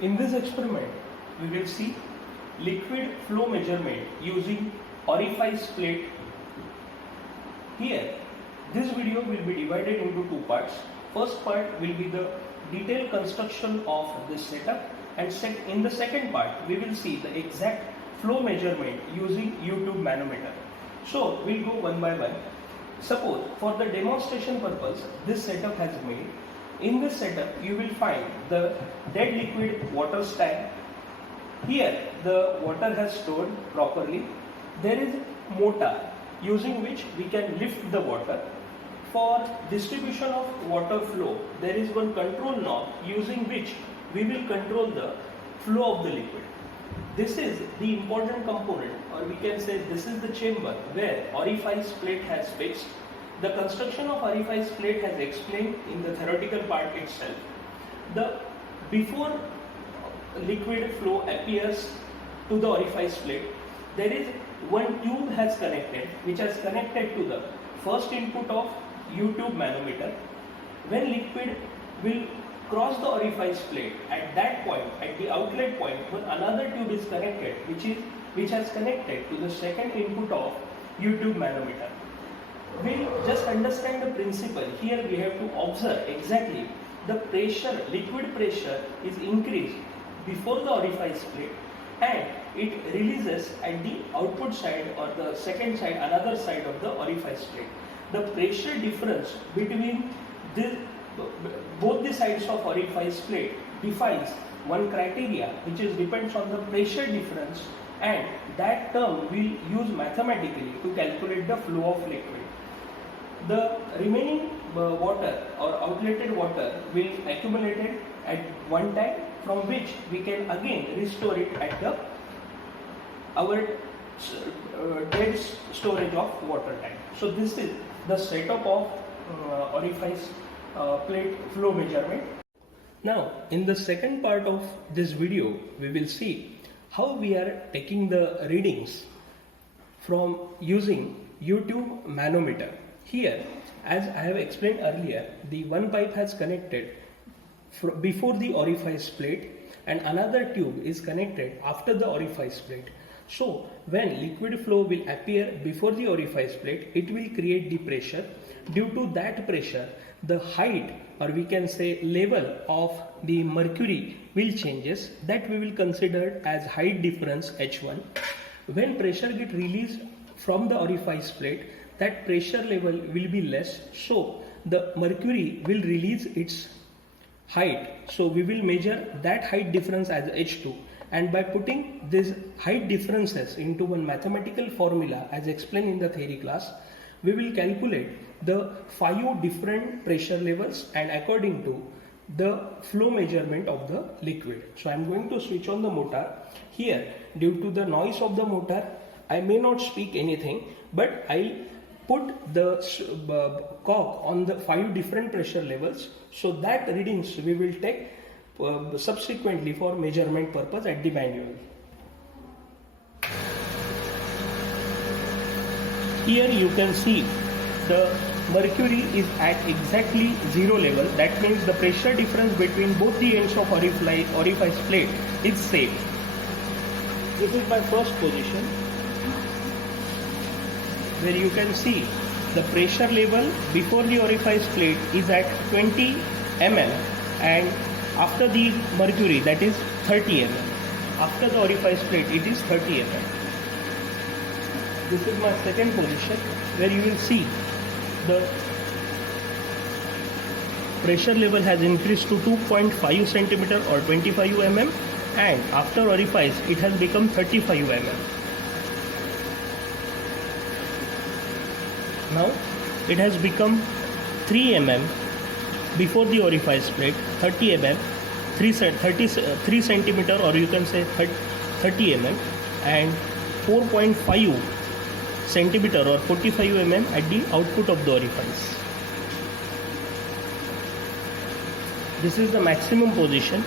In this experiment, we will see liquid flow measurement using orifice plate. Here, this video will be divided into two parts. First part will be the detailed construction of this setup, and in the second part, we will see the exact flow measurement using U-tube manometer. So, we'll go one by one. Suppose for the demonstration purpose, this setup has made. In this setup, you will find the dead liquid water tank. Here, the water has stored properly. There is motor using which we can lift the water. For distribution of water flow, there is one control knob using which we will control the flow of the liquid. This is the important component, or we can say this is the chamber where orifice plate has fixed. The construction of orifice plate has explained in the theoretical part itself. Before liquid flow appears to the orifice plate, there is one tube has connected, which has connected to the first input of U-tube manometer. When liquid will cross the orifice plate, at that point, at the outlet point, when another tube is connected, which has connected to the second input of U-tube manometer. We'll just understand the principle. Here we have to observe exactly the pressure, liquid pressure is increased before the orifice plate, and it releases at the output side or the second side, another side of the orifice plate. The pressure difference between both the sides of orifice plate defines one criteria, which depends on the pressure difference, and that term we'll use mathematically to calculate the flow of liquid. The remaining water or outletted water will accumulate at one time, from which we can again restore it at our dead storage of water tank. So this is the setup of orifice plate flow measurement. Now, in the second part of this video, we will see how we are taking the readings from using U-tube manometer. Here, as I have explained earlier, the one pipe has connected before the orifice plate and another tube is connected after the orifice plate. So, when liquid flow will appear before the orifice plate, it will create the pressure. Due to that pressure, the height, or we can say level of the mercury will changes. That we will consider as height difference H1. When pressure get released from the orifice plate, that pressure level will be less, so the mercury will release its height. So we will measure that height difference as H2, and by putting these height differences into one mathematical formula as explained in the theory class, we will calculate the 5 different pressure levels and according to the flow measurement of the liquid. So I am going to switch on the motor. Here, due to the noise of the motor, I may not speak anything, but I'll put the cock on the 5 different pressure levels, so that readings we will take subsequently for measurement purpose at the manual. Here you can see the mercury is at exactly 0 level. That means the pressure difference between both the ends of orifice plate is same. This is my first position, where you can see the pressure level before the orifice plate is at 20 mm and after the mercury, that is 30 mm. After the orifice plate it is 30 mm. This is my second position, where you will see the pressure level has increased to 2.5 cm or 25 mm, and after orifice it has become 35 mm. Now it has become 3 mm before the orifice plate, 30 mm, 3 centimeter, or you can say 30 mm, and 4.5 centimeter or 45 mm at the output of the orifice. This is the maximum position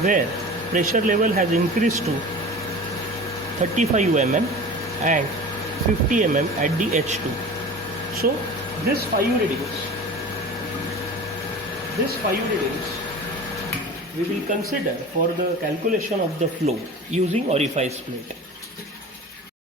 where pressure level has increased to 35 mm and 50 mm at the H2. So these 5 readings we will consider for the calculation of the flow using orifice plate.